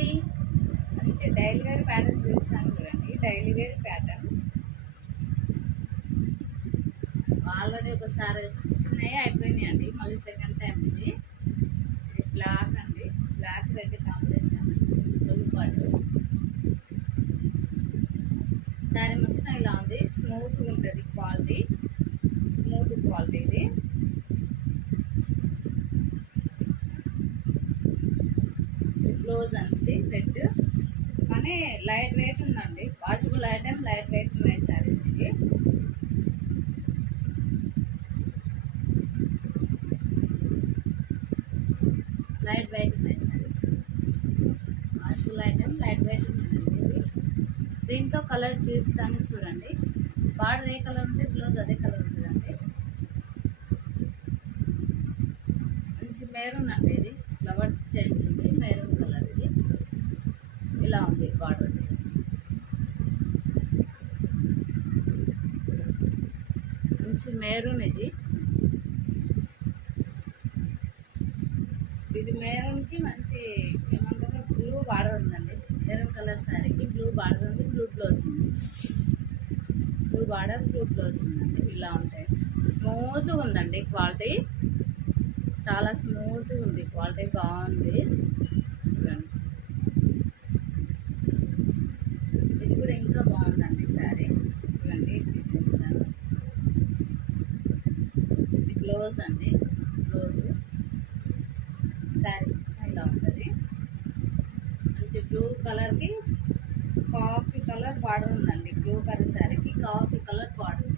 అండి. మంచి daily wear pattern చూపిస్తాను చూడండి. డైలీ వేర్ ప్యాటర్న్ ఆల్రెడీ ఒకసారి వచ్చినాయి, అయిపోయినాయి అండి. మళ్ళీ సెకండ్ టైం ఇది బ్లాక్ అండి. బ్లాక్ రెడ్ కాంబినేషన్ పాటు శారీ మొత్తం ఇలా ఉంది. స్మూత్గా ఉంటుంది క్వాలిటీ, స్మూత్ క్వాలిటీ ఇది. బ్లౌజ్ అండి రెడ్, కానీ లైట్ వెయిట్ ఉందండి. వాషబుల్ ఐటమ్, లైట్ వెయిట్ ఉన్నాయి శారీస్ ఇవి. లైట్ వెయిట్ ఉన్నాయి saris, washable item, light weight ఉన్నాయండి ఇవి. దీంట్లో కలర్ చూస్తాను చూడండి. బార్డర్ ఏ కలర్ ఉంటే బ్లౌజ్ అదే కలర్ ఉంటుందండి. మంచి మెరూన్ అండి, ఇది ఫ్లవర్స్ చేంజ్ ఉంది, మెరూన్ కలర్ ఇది. ఇలా ఉంది బార్డర్ వచ్చేసి. మంచి మెరూన్ ఇది. ఇది మెరూన్కి మంచి ఏమంటారు బ్లూ బార్డర్ ఉందండి. మెరూన్ కలర్ శారీకి బ్లూ బార్డర్ ఉంది, బ్లూ బ్లౌజ్ ఉంది. బ్లూ బార్డర్, బ్లూ బ్లౌజ్ ఉందండి. ఇలా ఉంటాయి. స్మూత్గా ఉందండి క్వాలిటీ, చాలా స్మూత్గా ఉంది క్వాలిటీ, బాగుంది చూడండి. ఇది కూడా ఇంకా బాగుందండి శారీ చూడండి. ఇది బ్లౌజ్ అండి, బ్లౌజ్ శారీ ఇలా ఉంటుంది. మంచి బ్లూ కలర్కి కాఫీ కలర్ బార్డర్ ఉందండి. బ్లూ కలర్ శారీకి కాఫీ కలర్ బార్డర్,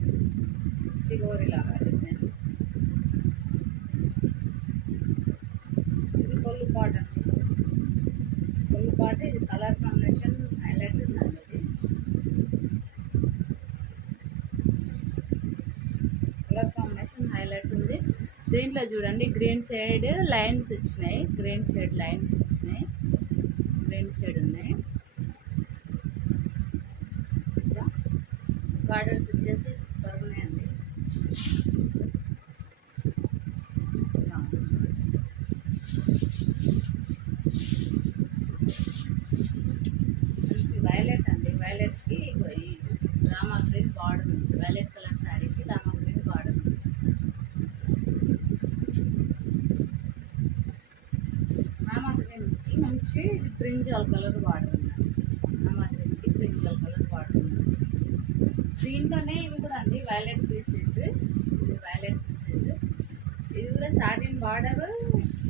సిగోరి లాగా డిజైన్. ఇది కొల్లు పాట్ అండి, కొల్లు పాట్. ఇది కలర్ కాంబినేషన్ హైలైట్ ఉందండి. ఇది కలర్ కాంబినేషన్ హైలైట్ ఉంది. దీంట్లో చూడండి గ్రీన్ షేడ్ లైన్స్ వచ్చినాయి, గ్రీన్ షేడ్ లైన్స్ వచ్చినాయి, గ్రీన్ షేడ్ ఉన్నాయి. బార్డర్స్ వచ్చేసి సూపర్ ఉన్నాయండి. మంచి వైలెట్ అండి. వైలెట్కి ఈ రామా గ్రీన్ బార్డర్ ఉంది. వైలెట్ కలర్ శారీకి రామా గ్రీన్ బార్డర్ ఉంది. రామా గ్రీన్కి మంచి ఇది బ్రింజాల్ కలర్ బార్డర్ ఉంది. రామా గ్రీన్కి బ్రింజాల్ కలర్ బార్డర్ ఉంది. దీంట్లోనే ఇవి కూడా అండి వైలెట్ పీసెస్, వైలెట్ పీసెస్. ఇది కూడా సాటిన్ బార్డర్,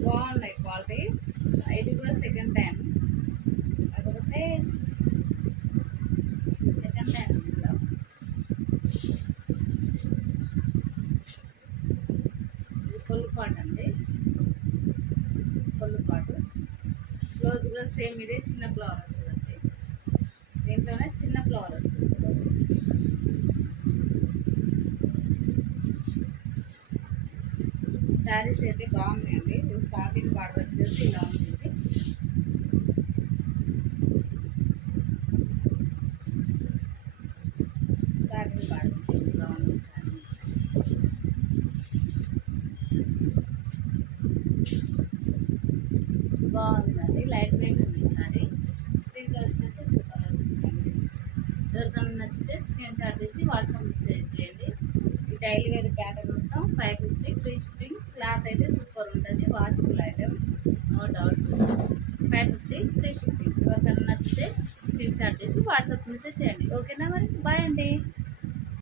బాగున్నాయి క్వాలిటీ. ఇది కూడా సెకండ్ టైం, కాకపోతే సెకండ్ టైం కూడా. ఇది ఫుల్ పాట్ అండి, ఫుల్ పాటు. బ్లౌజ్ కూడా సేమ్ ఇదే, చిన్న ఫ్లవర్ వస్తుందండి. దీంట్లోనే చిన్న ఫ్లవర్ వస్తుంది బ్లౌజ్. శారీస్ అయితే బాగున్నాయండి. సాటిన్ బార్డర్ వచ్చేసి ఇలా ఉంటుంది. సాటిన్ బార్డర్ ఇలా ఉంది. బాగుందండి, లైట్ వెయిట్ ఉంది శారీ. దీంట్లో వచ్చేసి కలర్స్ ఉన్నాయండి. ఎవరికైనా నచ్చితే స్క్రీన్ షాట్ తీసి వాట్సాప్ మెసేజ్ చేయండి. ఈ డైలీ వేర్ ప్యాటర్న్ మొత్తం 550 ఫ్రీ షిప్పింగ్. క్లాత్ అయితే సూపర్ ఉంటుంది, washable item, no doubt. 550 free shipping. ఎవరికైనా నచ్చితే స్క్రీన్ షాట్ చేసి వాట్సాప్ మెసేజ్ చేయండి. ఓకేనా మరి, బాయ్ అండి.